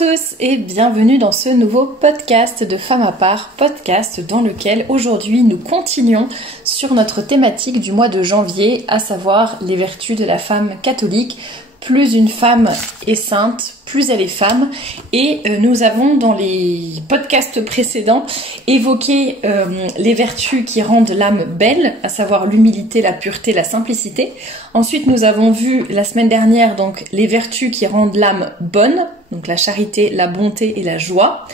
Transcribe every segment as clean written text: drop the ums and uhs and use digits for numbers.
tous et bienvenue dans ce nouveau podcast de Femmes à part, podcast dans lequel aujourd'hui nous continuons sur notre thématique du mois de janvier, à savoir les vertus de la femme catholique. Plus une femme est sainte, plus elle est femme. Et nous avons dans les podcasts précédents évoqué les vertus qui rendent l'âme belle, à savoir l'humilité, la pureté, la simplicité. Ensuite, nous avons vu la semaine dernière donc les vertus qui rendent l'âme bonne, donc la charité, la bonté et la joie.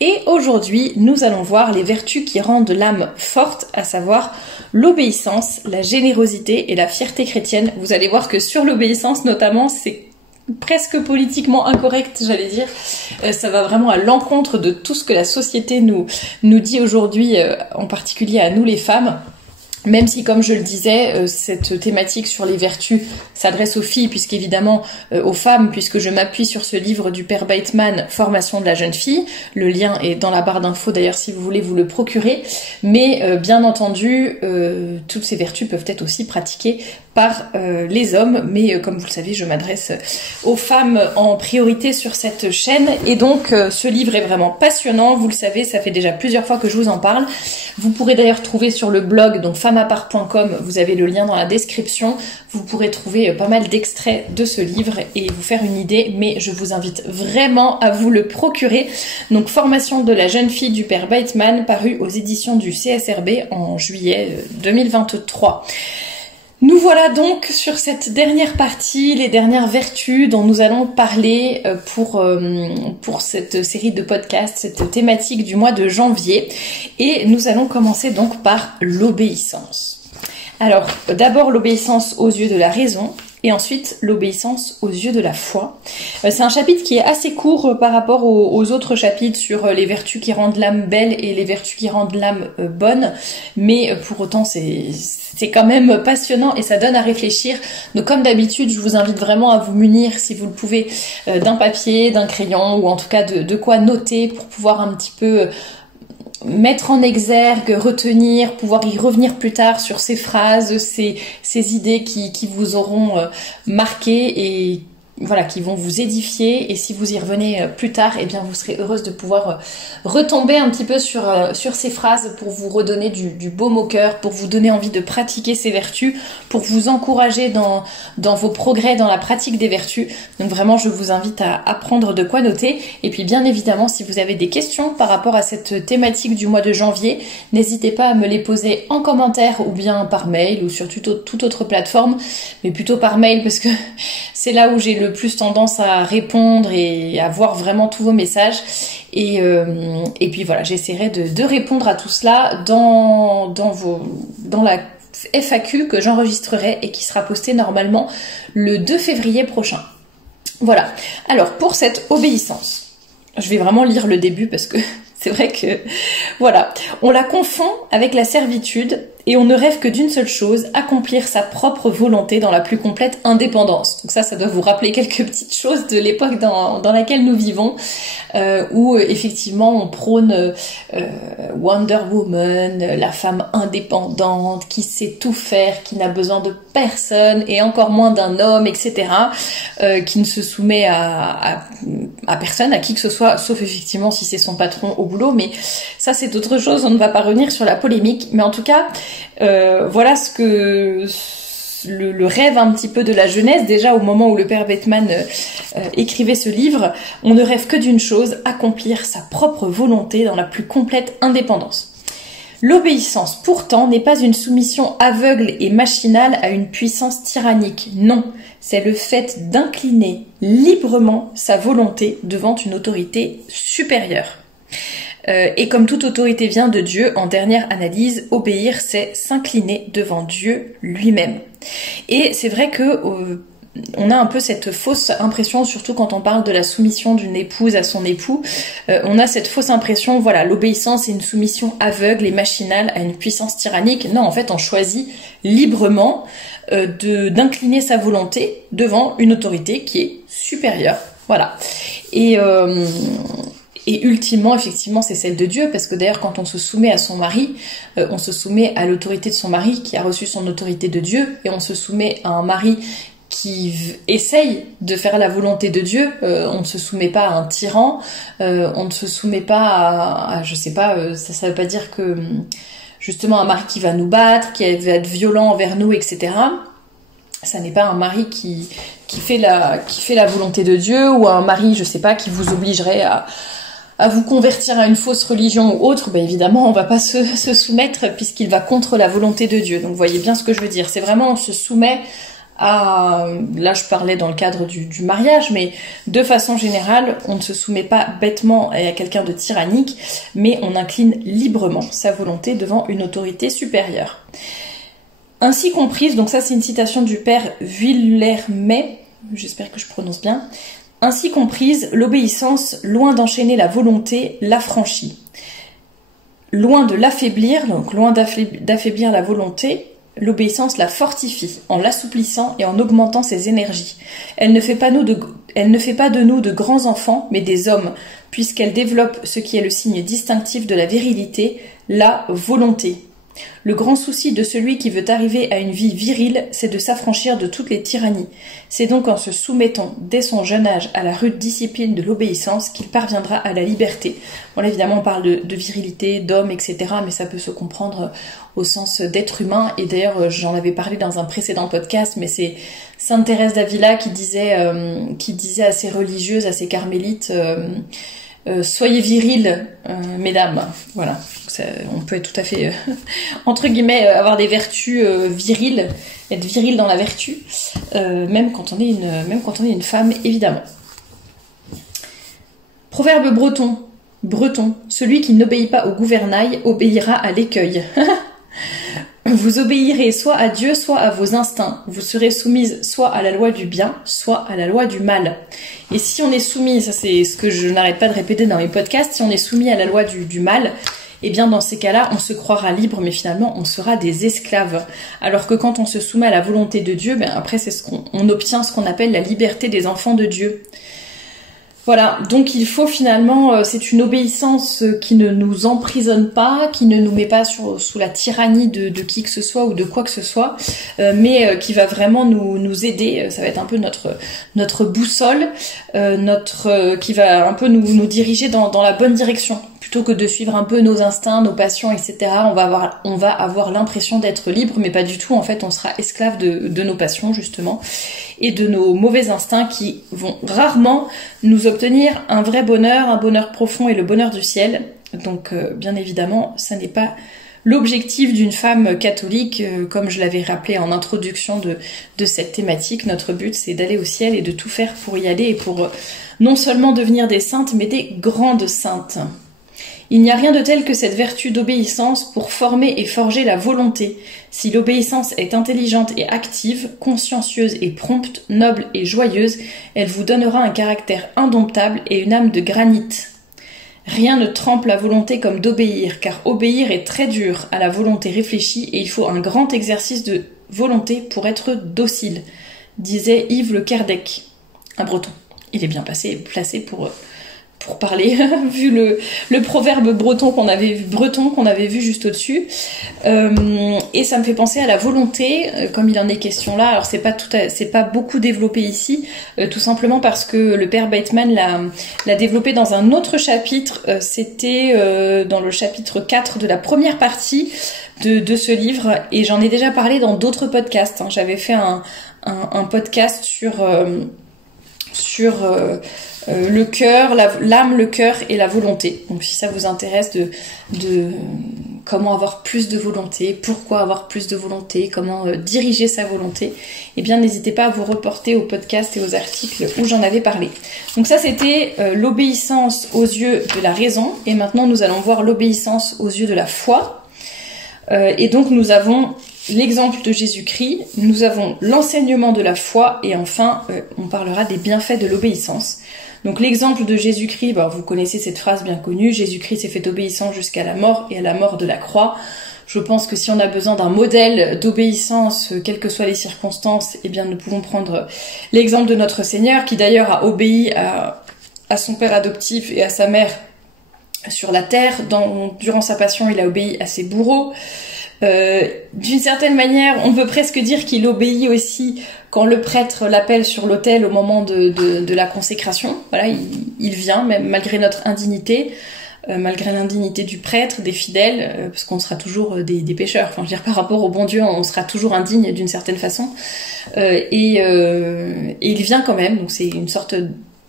Et aujourd'hui, nous allons voir les vertus qui rendent l'âme forte, à savoir l'obéissance, la générosité et la fierté chrétienne. Vous allez voir que sur l'obéissance notamment, c'est presque politiquement incorrect, j'allais dire. Ça va vraiment à l'encontre de tout ce que la société nous dit aujourd'hui, en particulier à nous les femmes. Même si, comme je le disais, cette thématique sur les vertus s'adresse aux filles, puisqu'évidemment aux femmes, puisque je m'appuie sur ce livre du père Bateman, Formation de la jeune fille. Le lien est dans la barre d'infos, d'ailleurs, si vous voulez vous le procurer. Mais bien entendu, toutes ces vertus peuvent être aussi pratiquées par les hommes. Mais comme vous le savez, je m'adresse aux femmes en priorité sur cette chaîne. Et donc, ce livre est vraiment passionnant. Vous le savez, ça fait déjà plusieurs fois que je vous en parle. Vous pourrez d'ailleurs trouver sur le blog, donc femmeapart.com, vous avez le lien dans la description. Vous pourrez trouver pas mal d'extraits de ce livre et vous faire une idée, mais je vous invite vraiment à vous le procurer. Donc, Formation de la jeune fille du père Bateman, paru aux éditions du CSRB en juillet 2023. Nous voilà donc sur cette dernière partie, les dernières vertus dont nous allons parler pour cette série de podcasts, cette thématique du mois de janvier. Et nous allons commencer donc par l'obéissance. Alors, d'abord l'obéissance aux yeux de la raison, et ensuite l'obéissance aux yeux de la foi. C'est un chapitre qui est assez court par rapport aux autres chapitres sur les vertus qui rendent l'âme belle et les vertus qui rendent l'âme bonne, mais pour autant c'est quand même passionnant et ça donne à réfléchir. Donc comme d'habitude, je vous invite vraiment à vous munir, si vous le pouvez, d'un papier, d'un crayon ou en tout cas de quoi noter pour pouvoir un petit peu mettre en exergue, retenir, pouvoir y revenir plus tard sur ces phrases, ces idées qui vous auront marqué et voilà, qui vont vous édifier. Et si vous y revenez plus tard, eh bien vous serez heureuse de pouvoir retomber un petit peu sur ces phrases pour vous redonner du baume au cœur, pour vous donner envie de pratiquer ces vertus, pour vous encourager dans vos progrès, dans la pratique des vertus. Donc vraiment, je vous invite à apprendre de quoi noter. Et puis bien évidemment, si vous avez des questions par rapport à cette thématique du mois de janvier, n'hésitez pas à me les poser en commentaire ou bien par mail ou sur toute autre plateforme, mais plutôt par mail parce que c'est là où j'ai le plus tendance à répondre et à voir vraiment tous vos messages. Et puis voilà, j'essaierai de répondre à tout cela dans la FAQ que j'enregistrerai et qui sera postée normalement le 2 février prochain. Voilà. Alors, pour cette obéissance, je vais vraiment lire le début parce que c'est vrai que, voilà, on la confond avec la servitude et on ne rêve que d'une seule chose, accomplir sa propre volonté dans la plus complète indépendance. Donc ça doit vous rappeler quelques petites choses de l'époque dans laquelle nous vivons, où effectivement on prône Wonder Woman, la femme indépendante, qui sait tout faire, qui n'a besoin de personne et encore moins d'un homme, etc., qui ne se soumet à personne, à qui que ce soit, sauf effectivement si c'est son patron au boulot, mais ça c'est autre chose, on ne va pas revenir sur la polémique, mais en tout cas, voilà ce que le rêve un petit peu de la jeunesse, déjà au moment où le père Bateman écrivait ce livre, on ne rêve que d'une chose, accomplir sa propre volonté dans la plus complète indépendance. L'obéissance, pourtant, n'est pas une soumission aveugle et machinale à une puissance tyrannique. Non, c'est le fait d'incliner librement sa volonté devant une autorité supérieure. Et comme toute autorité vient de Dieu, en dernière analyse, obéir, c'est s'incliner devant Dieu lui-même. Et c'est vrai que on a un peu cette fausse impression, surtout quand on parle de la soumission d'une épouse à son époux, on a cette fausse impression, voilà, l'obéissance est une soumission aveugle et machinale à une puissance tyrannique. Non, en fait, on choisit librement d'incliner sa volonté devant une autorité qui est supérieure. Voilà. Et ultimement, effectivement, c'est celle de Dieu, parce que d'ailleurs, quand on se soumet à son mari, on se soumet à l'autorité de son mari qui a reçu son autorité de Dieu, et on se soumet à un mari essaye de faire la volonté de Dieu. On ne se soumet pas à un tyran, on ne se soumet pas à je sais pas, ça veut pas dire que justement un mari qui va nous battre, qui va être violent envers nous, etc. Ça n'est pas un mari qui fait la volonté de Dieu, ou un mari, je sais pas, qui vous obligerait à vous convertir à une fausse religion ou autre. Ben évidemment, on va pas se soumettre puisqu'il va contre la volonté de Dieu. Donc vous voyez bien ce que je veux dire. C'est vraiment, on se soumet à... Là, je parlais dans le cadre du mariage, mais de façon générale, on ne se soumet pas bêtement à quelqu'un de tyrannique, mais on incline librement sa volonté devant une autorité supérieure. Ainsi comprise, donc ça c'est une citation du père Vuillermet, j'espère que je prononce bien. Ainsi comprise, l'obéissance, loin d'enchaîner la volonté, l'affranchit. Loin de l'affaiblir, donc loin d'affaiblir la volonté, l'obéissance la fortifie en l'assouplissant et en augmentant ses énergies. Elle ne fait pas de nous de grands enfants, mais des hommes, puisqu'elle développe ce qui est le signe distinctif de la virilité, la volonté. Le grand souci de celui qui veut arriver à une vie virile, c'est de s'affranchir de toutes les tyrannies. C'est donc en se soumettant dès son jeune âge à la rude discipline de l'obéissance qu'il parviendra à la liberté. Bon là évidemment on parle de virilité, d'homme, etc. mais ça peut se comprendre au sens d'être humain. Et d'ailleurs j'en avais parlé dans un précédent podcast, mais c'est Sainte Thérèse d'Avila qui disait à ses religieuses, à ses carmélites... soyez virils, mesdames. Voilà, on peut être tout à fait, entre guillemets, avoir des vertus viriles, être viril dans la vertu, même quand on est une femme, évidemment. Proverbe breton, celui qui n'obéit pas au gouvernail obéira à l'écueil. Vous obéirez soit à Dieu, soit à vos instincts. Vous serez soumise soit à la loi du bien, soit à la loi du mal. Et si on est soumis, ça c'est ce que je n'arrête pas de répéter dans mes podcasts, si on est soumis à la loi du mal, eh bien dans ces cas-là, on se croira libre, mais finalement on sera des esclaves. Alors que quand on se soumet à la volonté de Dieu, ben après c'est on obtient ce qu'on appelle la liberté des enfants de Dieu. Voilà, donc il faut finalement, c'est une obéissance qui ne nous emprisonne pas, qui ne nous met pas sous la tyrannie de qui que ce soit ou de quoi que ce soit, mais qui va vraiment nous aider. Ça va être un peu notre boussole, qui va un peu nous diriger dans la bonne direction. Plutôt que de suivre un peu nos instincts, nos passions, etc., on va avoir l'impression d'être libre, mais pas du tout. En fait, on sera esclave de nos passions, justement, et de nos mauvais instincts qui vont rarement nous obtenir un vrai bonheur, un bonheur profond et le bonheur du ciel. Donc, bien évidemment, ça n'est pas l'objectif d'une femme catholique, comme je l'avais rappelé en introduction de cette thématique. Notre but, c'est d'aller au ciel et de tout faire pour y aller et pour non seulement devenir des saintes, mais des grandes saintes. Il n'y a rien de tel que cette vertu d'obéissance pour former et forger la volonté. Si l'obéissance est intelligente et active, consciencieuse et prompte, noble et joyeuse, elle vous donnera un caractère indomptable et une âme de granit. Rien ne trempe la volonté comme d'obéir, car obéir est très dur à la volonté réfléchie et il faut un grand exercice de volonté pour être docile, disait Yves Le Kerdec, un breton. Il est bien placé pour parler, vu le proverbe breton qu'on avait vu juste au-dessus. Et ça me fait penser à la volonté, comme il en est question là. Alors c'est pas beaucoup développé ici, tout simplement parce que le père Bateman l'a développé dans un autre chapitre. C'était dans le chapitre 4 de la première partie de ce livre, et j'en ai déjà parlé dans d'autres podcasts. J'avais fait un podcast sur le cœur, l'âme, le cœur et la volonté. Donc si ça vous intéresse de comment avoir plus de volonté, pourquoi avoir plus de volonté, comment diriger sa volonté, eh bien n'hésitez pas à vous reporter aux podcasts et aux articles où j'en avais parlé. Donc ça c'était l'obéissance aux yeux de la raison, et maintenant nous allons voir l'obéissance aux yeux de la foi. Et donc nous avons l'exemple de Jésus-Christ, nous avons l'enseignement de la foi, et enfin on parlera des bienfaits de l'obéissance. Donc l'exemple de Jésus-Christ, vous connaissez cette phrase bien connue, Jésus-Christ s'est fait obéissant jusqu'à la mort et à la mort de la croix. Je pense que si on a besoin d'un modèle d'obéissance, quelles que soient les circonstances, eh bien nous pouvons prendre l'exemple de notre Seigneur, qui d'ailleurs a obéi à son père adoptif et à sa mère sur la terre. Durant sa passion, il a obéi à ses bourreaux. D'une certaine manière, on peut presque dire qu'il obéit aussi quand le prêtre l'appelle sur l'autel au moment de la consécration. Voilà, il vient, même malgré notre indignité, malgré l'indignité du prêtre, des fidèles, parce qu'on sera toujours des pécheurs. Enfin, je veux dire, par rapport au bon Dieu, on sera toujours indigne d'une certaine façon. Et il vient quand même, donc c'est une sorte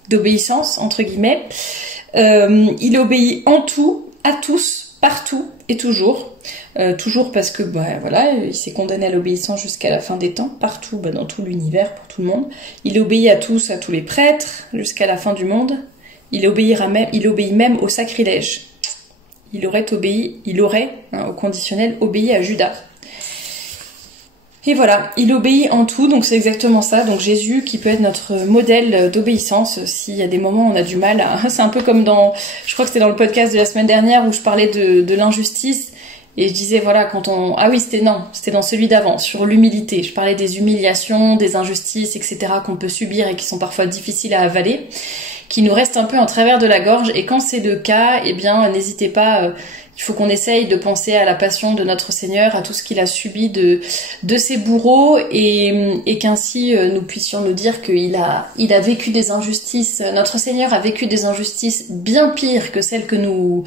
d'obéissance, entre guillemets. Il obéit en tout, à tous, partout et toujours. Toujours parce que voilà, il s'est condamné à l'obéissance jusqu'à la fin des temps, partout, dans tout l'univers, pour tout le monde. Il obéit à tous les prêtres, jusqu'à la fin du monde. Il obéit même au sacrilège. Il aurait, au conditionnel, obéi à Judas. Et voilà, il obéit en tout, donc c'est exactement ça. Donc Jésus qui peut être notre modèle d'obéissance s'il y a des moments où on a du mal à... C'est un peu comme je crois que c'était dans le podcast de la semaine dernière où je parlais de l'injustice. Et je disais, voilà, c'était dans celui d'avant, sur l'humilité. Je parlais des humiliations, des injustices, etc. qu'on peut subir et qui sont parfois difficiles à avaler, qui nous restent un peu en travers de la gorge. Et quand c'est le cas, eh bien, n'hésitez pas, il faut qu'on essaye de penser à la passion de notre Seigneur, à tout ce qu'il a subi de ses bourreaux, et qu'ainsi nous puissions nous dire qu'il a vécu des injustices. Notre Seigneur a vécu des injustices bien pires que celles que nous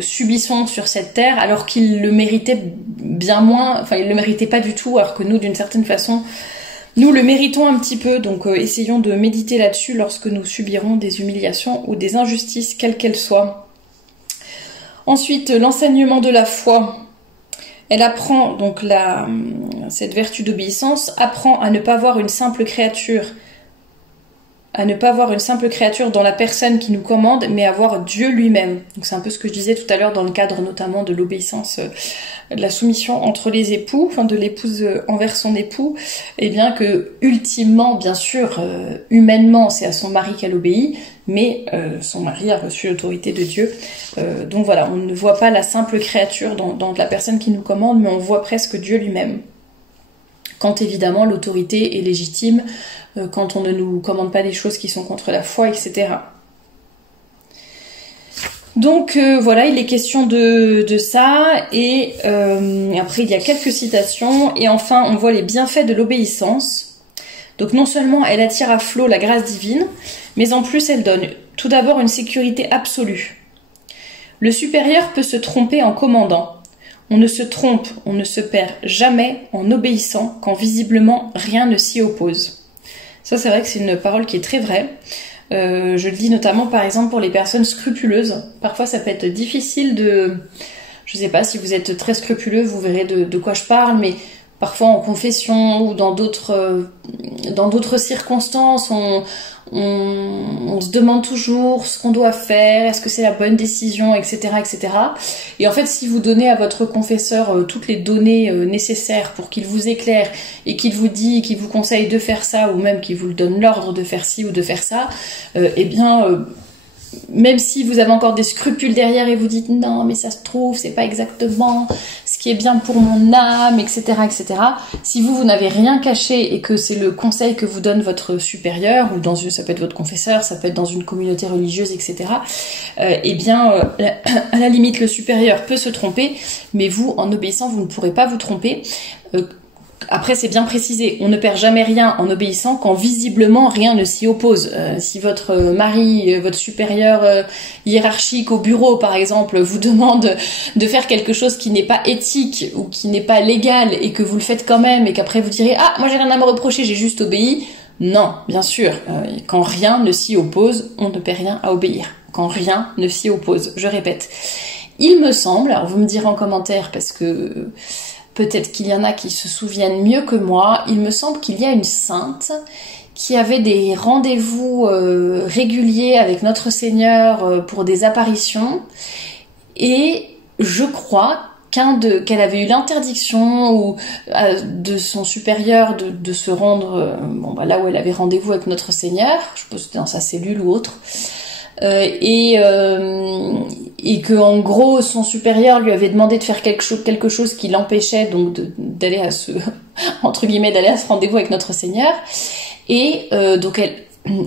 subissons sur cette terre, alors qu'il le méritait bien moins, enfin il le méritait pas du tout, alors que nous d'une certaine façon nous le méritons un petit peu. Donc essayons de méditer là-dessus lorsque nous subirons des humiliations ou des injustices quelles qu'elles soient. Ensuite, l'enseignement de la foi, elle apprend donc cette vertu d'obéissance apprend à ne pas voir une simple créature dans la personne qui nous commande, mais à voir Dieu lui-même. Donc c'est un peu ce que je disais tout à l'heure dans le cadre notamment de l'obéissance, de la soumission entre les époux, enfin de l'épouse envers son époux, et bien que ultimement, bien sûr, humainement, c'est à son mari qu'elle obéit, mais son mari a reçu l'autorité de Dieu. Donc voilà, on ne voit pas la simple créature dans la personne qui nous commande, mais on voit presque Dieu lui-même. Quand évidemment l'autorité est légitime, quand on ne nous commande pas des choses qui sont contre la foi, etc. Donc voilà, il est question de ça, et après il y a quelques citations, et enfin on voit les bienfaits de l'obéissance. Donc non seulement elle attire à flot la grâce divine, mais en plus elle donne tout d'abord une sécurité absolue. Le supérieur peut se tromper en commandant. On ne se trompe, on ne se perd jamais en obéissant quand visiblement rien ne s'y oppose. Ça, c'est vrai que c'est une parole qui est très vraie. Je le dis notamment, par exemple, pour les personnes scrupuleuses. Parfois, ça peut être difficile je sais pas, si vous êtes très scrupuleux, vous verrez de quoi je parle, mais parfois en confession ou dans d'autres circonstances, on se demande toujours ce qu'on doit faire, est-ce que c'est la bonne décision, etc., etc. Et en fait, si vous donnez à votre confesseur toutes les données nécessaires pour qu'il vous éclaire et qu'il vous dit, qu'il vous conseille de faire ça, ou même qu'il vous donne l'ordre de faire ci ou de faire ça, même si vous avez encore des scrupules derrière et vous dites non mais ça se trouve c'est pas exactement ce qui est bien pour mon âme, etc., etc. Si vous n'avez rien caché et que c'est le conseil que vous donne votre supérieur, ou ça peut être votre confesseur, ça peut être dans une communauté religieuse, etc. À la limite le supérieur peut se tromper, mais vous en obéissant vous ne pourrez pas vous tromper. Après, c'est bien précisé, on ne perd jamais rien en obéissant quand visiblement rien ne s'y oppose. Si votre mari, votre supérieur hiérarchique au bureau, par exemple, vous demande de faire quelque chose qui n'est pas éthique ou qui n'est pas légal et que vous le faites quand même et qu'après vous direz « Ah, moi j'ai rien à me reprocher, j'ai juste obéi », non, bien sûr, quand rien ne s'y oppose, on ne perd rien à obéir. Quand rien ne s'y oppose, je répète. Il me semble, alors vous me direz en commentaire parce que... peut-être qu'il y en a qui se souviennent mieux que moi, il me semble qu'il y a une sainte qui avait des rendez-vous réguliers avec notre Seigneur pour des apparitions, et je crois qu'elle avait eu l'interdiction de son supérieur de se rendre là où elle avait rendez-vous avec notre Seigneur, je pense que c'était dans sa cellule ou autre, et que en gros son supérieur lui avait demandé de faire quelque chose qui l'empêchait donc d'aller à ce entre guillemets d'aller à ce rendez-vous avec notre Seigneur, et donc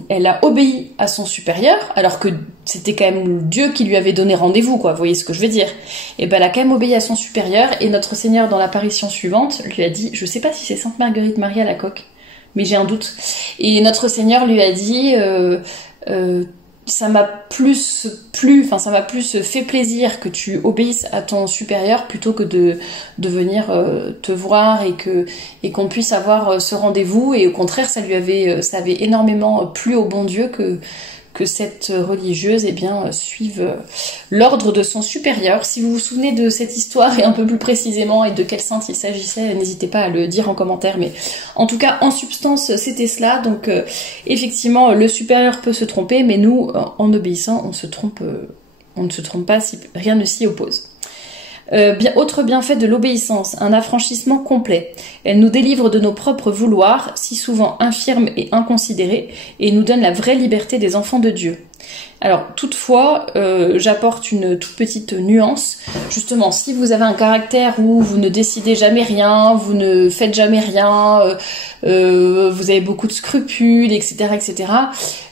elle a obéi à son supérieur, alors que c'était quand même Dieu qui lui avait donné rendez-vous, quoi. Vous voyez ce que je veux dire? Et ben, elle a quand même obéi à son supérieur, et notre Seigneur, dans l'apparition suivante, lui a dit, je sais pas si c'est Sainte Marguerite Marie Alacoque, mais j'ai un doute. Et notre Seigneur lui a dit, ça m'a plus fait plaisir que tu obéisses à ton supérieur plutôt que de venir te voir et qu'on puisse avoir ce rendez-vous. Et au contraire, ça avait énormément plu au bon Dieu que cette religieuse suive l'ordre de son supérieur. Si vous vous souvenez de cette histoire et un peu plus précisément et de quelle sainte il s'agissait, n'hésitez pas à le dire en commentaire, mais en tout cas en substance c'était cela. Donc effectivement le supérieur peut se tromper, mais nous en obéissant on ne se trompe pas si rien ne s'y oppose. Autre bienfait de l'obéissance, un affranchissement complet. Elle nous délivre de nos propres vouloirs, si souvent infirmes et inconsidérés, et nous donne la vraie liberté des enfants de Dieu. Alors toutefois, j'apporte une toute petite nuance. Justement, si vous avez un caractère où vous ne décidez jamais rien, vous ne faites jamais rien, vous avez beaucoup de scrupules, etc.,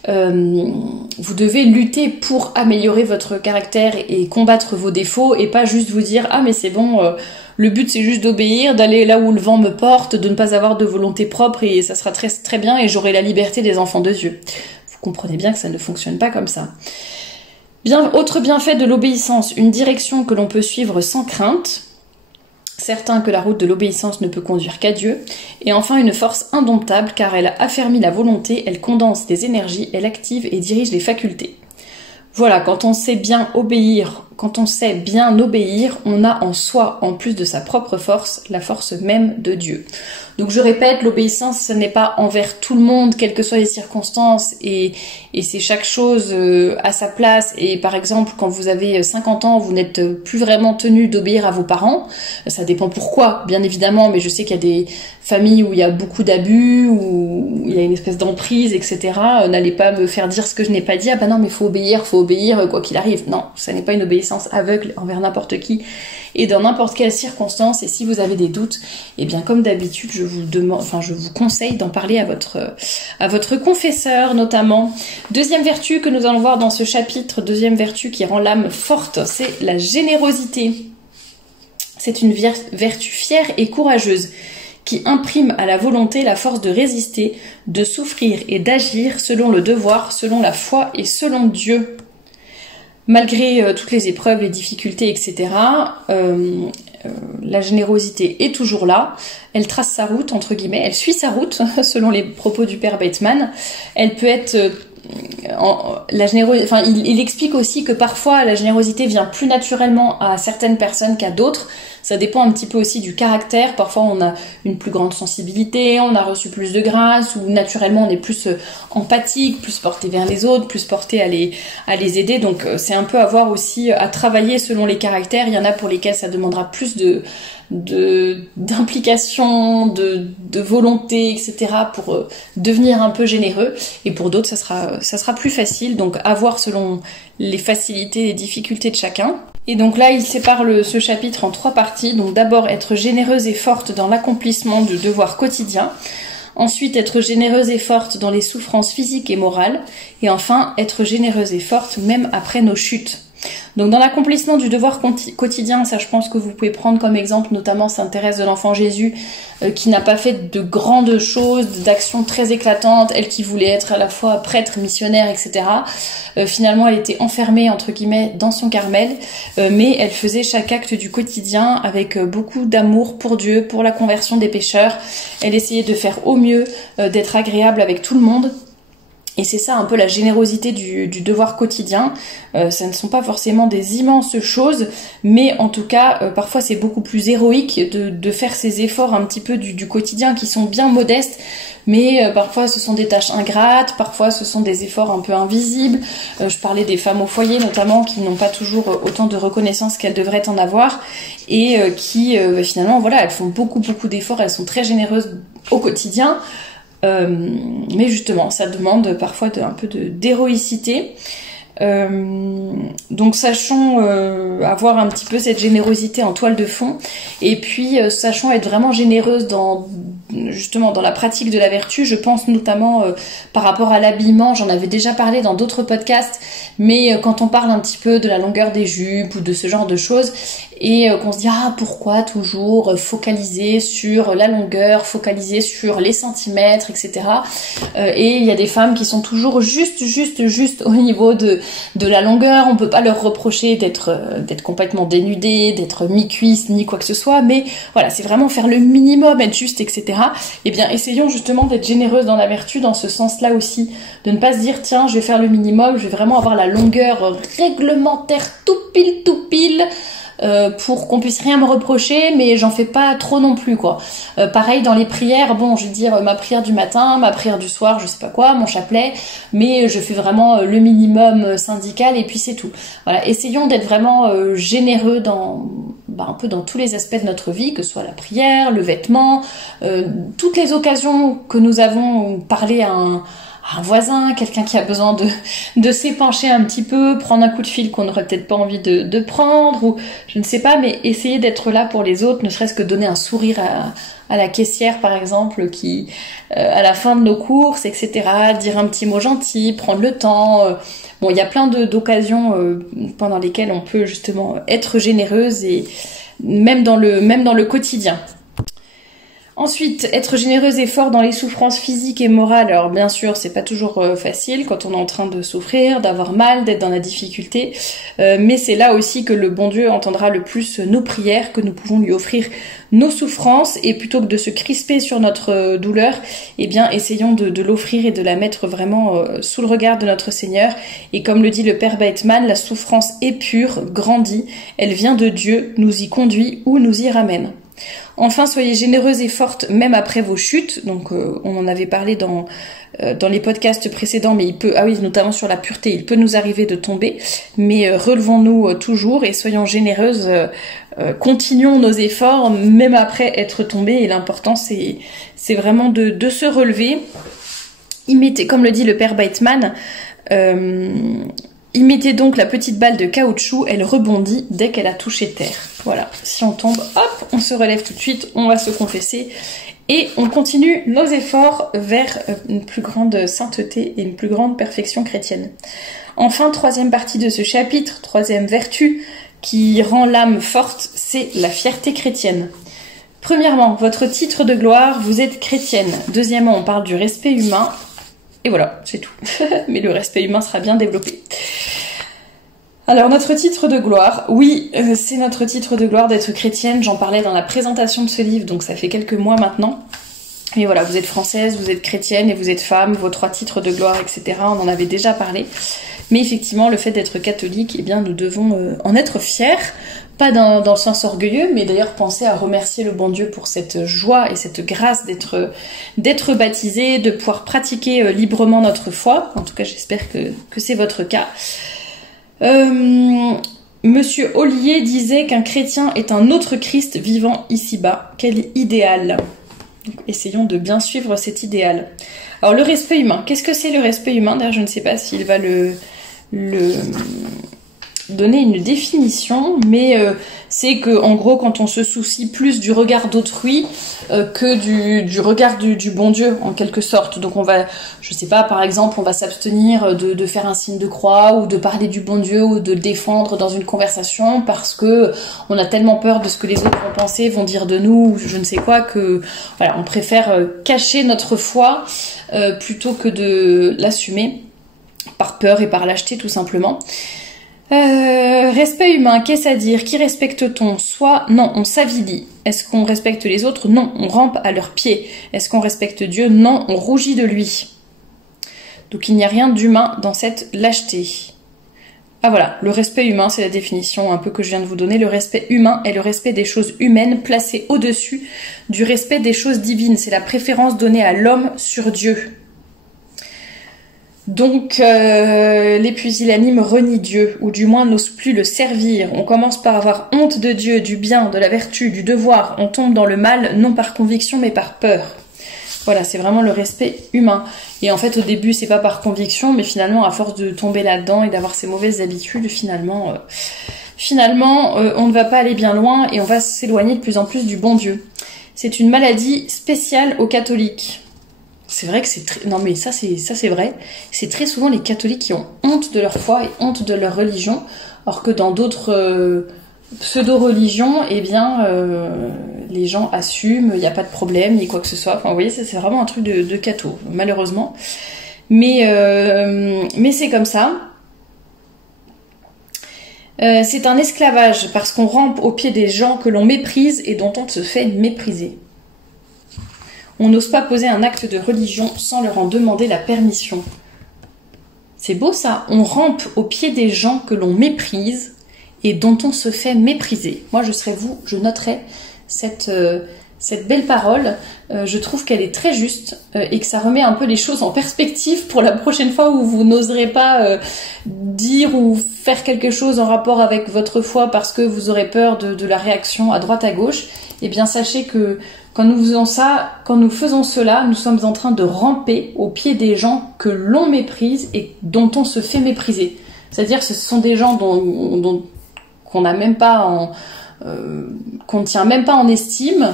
vous devez lutter pour améliorer votre caractère et combattre vos défauts, et pas juste vous dire « Ah mais c'est bon, le but c'est juste d'obéir, d'aller là où le vent me porte, de ne pas avoir de volonté propre, et ça sera très, très bien, et j'aurai la liberté des enfants de Dieu. » Vous comprenez bien que ça ne fonctionne pas comme ça. Autre bienfait de l'obéissance, une direction que l'on peut suivre sans crainte, certain que la route de l'obéissance ne peut conduire qu'à Dieu, et enfin une force indomptable car elle affermit la volonté, elle condense les énergies, elle active et dirige les facultés. Voilà, quand on sait bien obéir, on a en soi, en plus de sa propre force, la force même de Dieu. Donc je répète, l'obéissance, ce n'est pas envers tout le monde, quelles que soient les circonstances, et c'est chaque chose à sa place. Et par exemple, quand vous avez 50 ans, vous n'êtes plus vraiment tenu d'obéir à vos parents. Ça dépend pourquoi, bien évidemment, mais je sais qu'il y a des familles où il y a beaucoup d'abus, où il y a une espèce d'emprise, etc. N'allez pas me faire dire ce que je n'ai pas dit. Ah bah non, mais faut obéir, quoi qu'il arrive. Non, ça n'est pas une obéissance aveugle envers n'importe qui et dans n'importe quelle circonstance. Et si vous avez des doutes, eh bien comme d'habitude, je vous conseille d'en parler à votre confesseur notamment. Deuxième vertu que nous allons voir dans ce chapitre, deuxième vertu qui rend l'âme forte, c'est la générosité. C'est une vertu fière et courageuse qui imprime à la volonté la force de résister, de souffrir et d'agir selon le devoir, selon la foi et selon Dieu. Malgré toutes les épreuves, les difficultés, etc., la générosité est toujours là. Elle trace sa route, entre guillemets, elle suit sa route, selon les propos du père Bateman. Elle peut être... il explique aussi que parfois la générosité vient plus naturellement à certaines personnes qu'à d'autres. Ça dépend un petit peu aussi du caractère. Parfois on a une plus grande sensibilité, on a reçu plus de grâce, ou naturellement on est plus empathique, plus porté vers les autres, plus porté à les aider. Donc c'est un peu à voir aussi, à travailler selon les caractères. Il y en a pour lesquels ça demandera plus d'implication, de volonté, etc. pour devenir un peu généreux, et pour d'autres ça sera plus facile. Donc à voir selon les facilités et les difficultés de chacun. Et donc là il sépare ce chapitre en 3 parties. Donc d'abord être généreuse et forte dans l'accomplissement du devoir quotidien, ensuite être généreuse et forte dans les souffrances physiques et morales, et enfin être généreuse et forte même après nos chutes. Donc dans l'accomplissement du devoir quotidien, ça je pense que vous pouvez prendre comme exemple notamment Sainte Thérèse de l'Enfant Jésus, qui n'a pas fait de grandes choses, d'actions très éclatantes, elle qui voulait être à la fois prêtre, missionnaire, etc. Finalement elle était enfermée entre guillemets dans son Carmel, mais elle faisait chaque acte du quotidien avec beaucoup d'amour pour Dieu, pour la conversion des pécheurs. Elle essayait de faire au mieux, d'être agréable avec tout le monde. Et c'est ça un peu la générosité du devoir quotidien. Ça ne sont pas forcément des immenses choses, mais en tout cas, parfois c'est beaucoup plus héroïque de faire ces efforts un petit peu du quotidien qui sont bien modestes, mais parfois ce sont des tâches ingrates, parfois ce sont des efforts un peu invisibles. Je parlais des femmes au foyer notamment, qui n'ont pas toujours autant de reconnaissance qu'elles devraient en avoir, et qui finalement, voilà, elles font beaucoup d'efforts, elles sont très généreuses au quotidien. Mais justement, ça demande parfois un peu d'héroïcité. Donc sachons avoir un petit peu cette générosité en toile de fond, et puis sachons être vraiment généreuse justement dans la pratique de la vertu. Je pense notamment par rapport à l'habillement, j'en avais déjà parlé dans d'autres podcasts, mais quand on parle un petit peu de la longueur des jupes ou de ce genre de choses, et qu'on se dit pourquoi toujours focaliser sur la longueur, focaliser sur les centimètres, etc. Et il y a des femmes qui sont toujours juste au niveau de la longueur. On peut pas leur reprocher d'être complètement dénudées, d'être mi-cuisse, ni quoi que ce soit, mais voilà, c'est vraiment faire le minimum, être juste, etc. Eh bien, essayons justement d'être généreuses dans la vertu, dans ce sens-là aussi, de ne pas se dire tiens, je vais faire le minimum, je vais vraiment avoir la longueur réglementaire tout pile, pour qu'on puisse rien me reprocher, mais j'en fais pas trop non plus, quoi. Pareil dans les prières, bon, je veux dire ma prière du matin, ma prière du soir, je sais pas quoi, mon chapelet, mais je fais vraiment le minimum syndical et puis c'est tout. Voilà, essayons d'être vraiment généreux un peu dans tous les aspects de notre vie, que ce soit la prière, le vêtement, toutes les occasions que nous avons parlé à un voisin, quelqu'un qui a besoin de s'épancher un petit peu, prendre un coup de fil qu'on n'aurait peut-être pas envie de prendre, ou je ne sais pas, mais essayer d'être là pour les autres, ne serait-ce que donner un sourire à la caissière par exemple, qui à la fin de nos courses, etc., dire un petit mot gentil, prendre le temps. Bon, il y a plein d'occasions pendant lesquelles on peut justement être généreuse, et même dans le quotidien. Ensuite, être généreuse et fort dans les souffrances physiques et morales. Alors bien sûr, c'est pas toujours facile quand on est en train de souffrir, d'avoir mal, d'être dans la difficulté, mais c'est là aussi que le bon Dieu entendra le plus nos prières, que nous pouvons lui offrir nos souffrances, et plutôt que de se crisper sur notre douleur, eh bien essayons de l'offrir et de la mettre vraiment sous le regard de notre Seigneur. Et comme le dit le Père Bateman, la souffrance est pure, grandit, elle vient de Dieu, nous y conduit ou nous y ramène. Enfin, soyez généreuse et forte même après vos chutes. Donc on en avait parlé dans les podcasts précédents, mais notamment sur la pureté, il peut nous arriver de tomber, mais relevons-nous toujours et soyons généreuses, continuons nos efforts même après être tombés, et l'important c'est vraiment de se relever. Imitez, comme le dit le Père Bateman, imitez donc la petite balle de caoutchouc, elle rebondit dès qu'elle a touché terre. Voilà, si on tombe, hop, on se relève tout de suite, on va se confesser et on continue nos efforts vers une plus grande sainteté et une plus grande perfection chrétienne. Enfin, troisième partie de ce chapitre, troisième vertu qui rend l'âme forte, c'est la fierté chrétienne. Premièrement, votre titre de gloire, vous êtes chrétienne. Deuxièmement, on parle du respect humain. Et voilà, c'est tout. Mais le respect humain sera bien développé. Alors, notre titre de gloire, oui, c'est notre titre de gloire d'être chrétienne. J'en parlais dans la présentation de ce livre, donc ça fait quelques mois maintenant. Mais voilà, vous êtes française, vous êtes chrétienne et vous êtes femme, vos 3 titres de gloire, etc. On en avait déjà parlé. Mais effectivement, le fait d'être catholique, eh bien, nous devons en être fiers. Pas dans le sens orgueilleux, mais d'ailleurs penser à remercier le bon Dieu pour cette joie et cette grâce d'être baptisé, de pouvoir pratiquer librement notre foi. En tout cas, j'espère que c'est votre cas. Monsieur Ollier disait qu'un chrétien est un autre Christ vivant ici-bas. Quel idéal! Donc, essayons de bien suivre cet idéal. Alors, le respect humain. Qu'est-ce que c'est le respect humain? D'ailleurs, je ne sais pas s'il va le donner une définition, mais c'est que en gros quand on se soucie plus du regard d'autrui que du regard du bon Dieu en quelque sorte. Donc on va, je sais pas, par exemple on va s'abstenir de faire un signe de croix ou de parler du bon Dieu ou de le défendre dans une conversation parce que on a tellement peur de ce que les autres vont penser, vont dire de nous, je ne sais quoi, que voilà, on préfère cacher notre foi plutôt que de l'assumer par peur et par lâcheté tout simplement. Respect humain, qu'est-ce à dire? Qui respecte-t-on? Soit, non, on s'avilit. Est-ce qu'on respecte les autres? Non, on rampe à leurs pieds. Est-ce qu'on respecte Dieu? Non, on rougit de lui. Donc il n'y a rien d'humain dans cette lâcheté. Ah voilà, le respect humain, c'est la définition un peu que je viens de vous donner. Le respect humain est le respect des choses humaines placé au-dessus du respect des choses divines. C'est la préférence donnée à l'homme sur Dieu. Donc les pusillanimes renient Dieu, ou du moins n'osent plus le servir. On commence par avoir honte de Dieu, du bien, de la vertu, du devoir. On tombe dans le mal, non par conviction mais par peur. Voilà, c'est vraiment le respect humain. Et en fait, au début, c'est pas par conviction, mais finalement, à force de tomber là-dedans et d'avoir ces mauvaises habitudes, finalement, on ne va pas aller bien loin et on va s'éloigner de plus en plus du bon Dieu. C'est une maladie spéciale aux catholiques. C'est vrai que c'est très... Non mais ça c'est vrai. C'est très souvent les catholiques qui ont honte de leur foi et honte de leur religion, alors que dans d'autres pseudo-religions, eh bien, les gens assument, il n'y a pas de problème, ni quoi que ce soit. Enfin, vous voyez, c'est vraiment un truc de catho, malheureusement. Mais c'est comme ça. C'est un esclavage parce qu'on rampe aux pieds des gens que l'on méprise et dont on se fait mépriser. On n'ose pas poser un acte de religion sans leur en demander la permission. C'est beau ça, on rampe aux pieds des gens que l'on méprise et dont on se fait mépriser. Moi je serais vous, je noterais cette belle parole. Je trouve qu'elle est très juste et que ça remet un peu les choses en perspective pour la prochaine fois où vous n'oserez pas dire ou faire quelque chose en rapport avec votre foi parce que vous aurez peur de la réaction à droite à gauche. Eh bien sachez que quand nous faisons cela, nous sommes en train de ramper aux pieds des gens que l'on méprise et dont on se fait mépriser. C'est-à-dire que ce sont des gens qu'on n'a même pas qu'on ne tient même pas en estime.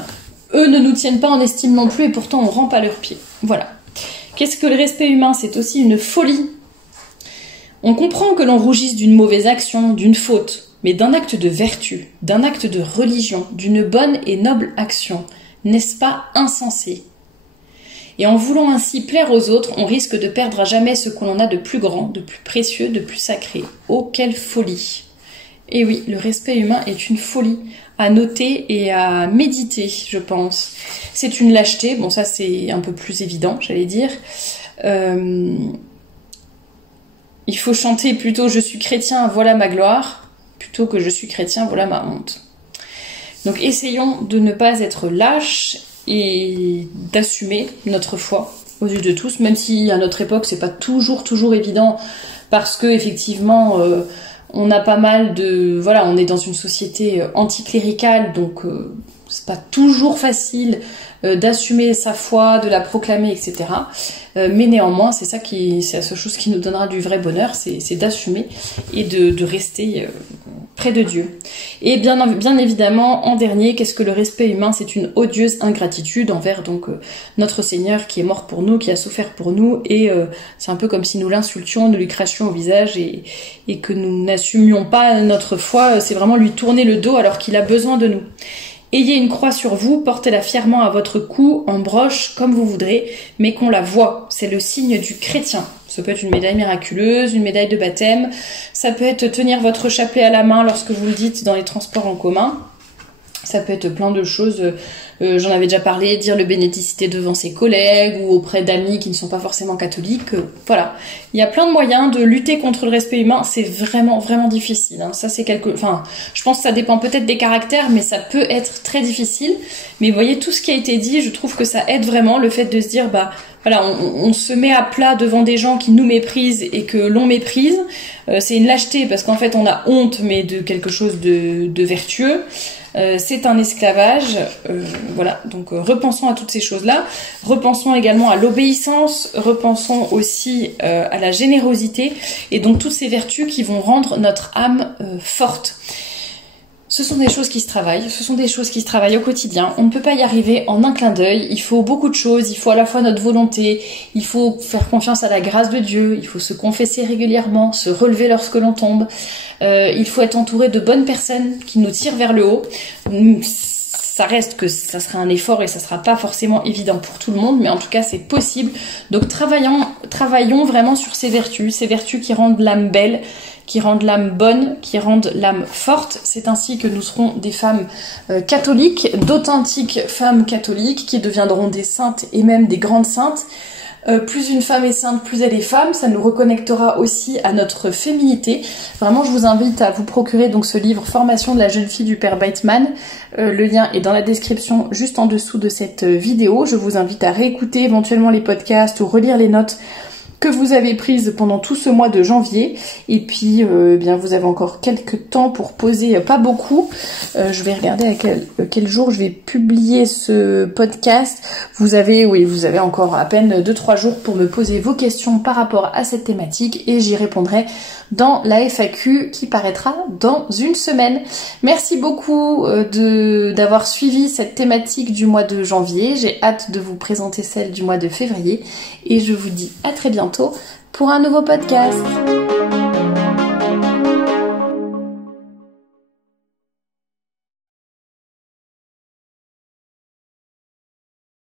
Eux ne nous tiennent pas en estime non plus et pourtant on rampe à leurs pieds. Voilà. Qu'est-ce que le respect humain? C'est aussi une folie. On comprend que l'on rougisse d'une mauvaise action, d'une faute, mais d'un acte de vertu, d'un acte de religion, d'une bonne et noble action. N'est-ce pas insensé? Et en voulant ainsi plaire aux autres, on risque de perdre à jamais ce que l'on a de plus grand, de plus précieux, de plus sacré. Oh, quelle folie! Et oui, le respect humain est une folie à noter et à méditer, je pense. C'est une lâcheté, bon ça c'est un peu plus évident, j'allais dire. Il faut chanter plutôt « Je suis chrétien, voilà ma gloire » plutôt que « Je suis chrétien, voilà ma honte ». Donc essayons de ne pas être lâches et d'assumer notre foi aux yeux de tous, même si à notre époque c'est pas toujours évident parce que effectivement on a pas mal de... Voilà, on est dans une société anticléricale, donc c'est pas toujours facile d'assumer sa foi, de la proclamer, etc. Mais néanmoins, c'est la seule chose qui nous donnera du vrai bonheur, c'est d'assumer et de rester près de Dieu. Et bien évidemment, en dernier, qu'est-ce que le respect humain? C'est une odieuse ingratitude envers donc notre Seigneur qui est mort pour nous, qui a souffert pour nous, et c'est un peu comme si nous l'insultions, nous lui crachions au visage et que nous n'assumions pas notre foi. C'est vraiment lui tourner le dos alors qu'il a besoin de nous. Ayez une croix sur vous, portez-la fièrement à votre cou, en broche, comme vous voudrez, mais qu'on la voie. C'est le signe du chrétien. Ça peut être une médaille miraculeuse, une médaille de baptême. Ça peut être tenir votre chapelet à la main lorsque vous le dites dans les transports en commun. Ça peut être plein de choses. J'en avais déjà parlé, dire le Bénédicité devant ses collègues ou auprès d'amis qui ne sont pas forcément catholiques. Voilà. Il y a plein de moyens de lutter contre le respect humain. C'est vraiment difficile. Hein. Ça, c'est Enfin, je pense que ça dépend peut-être des caractères, mais ça peut être très difficile. Mais vous voyez, tout ce qui a été dit, je trouve que ça aide vraiment le fait de se dire, bah, voilà, on se met à plat devant des gens qui nous méprisent et que l'on méprise. C'est une lâcheté parce qu'en fait, on a honte, mais de quelque chose de vertueux. C'est un esclavage, voilà, donc repensons à toutes ces choses-là, repensons également à l'obéissance, repensons aussi à la générosité, et donc toutes ces vertus qui vont rendre notre âme forte. Ce sont des choses qui se travaillent, au quotidien. On ne peut pas y arriver en un clin d'œil. Il faut beaucoup de choses. Il faut à la fois notre volonté, il faut faire confiance à la grâce de Dieu, il faut se confesser régulièrement, se relever lorsque l'on tombe. Il faut être entouré de bonnes personnes qui nous tirent vers le haut. Ça reste que ça sera un effort et ça sera pas forcément évident pour tout le monde, mais en tout cas c'est possible. Donc travaillons vraiment sur ces vertus qui rendent l'âme belle, qui rendent l'âme bonne, qui rendent l'âme forte. C'est ainsi que nous serons des femmes catholiques, d'authentiques femmes catholiques qui deviendront des saintes et même des grandes saintes. Plus une femme est sainte, plus elle est femme, ça nous reconnectera aussi à notre féminité. Vraiment, je vous invite à vous procurer donc ce livre Formation de la jeune fille du père Beitman. Le lien est dans la description juste en dessous de cette vidéo. Je vous invite à réécouter éventuellement les podcasts ou relire les notes que vous avez prises pendant tout ce mois de janvier. Et puis, bien, vous avez encore quelques temps pour poser, pas beaucoup. Je vais regarder à quel jour je vais publier ce podcast. Vous avez encore à peine 2-3 jours pour me poser vos questions par rapport à cette thématique et j'y répondrai dans la FAQ qui paraîtra dans une semaine. Merci beaucoup d'avoir suivi cette thématique du mois de janvier. J'ai hâte de vous présenter celle du mois de février et je vous dis à très bientôt pour un nouveau podcast.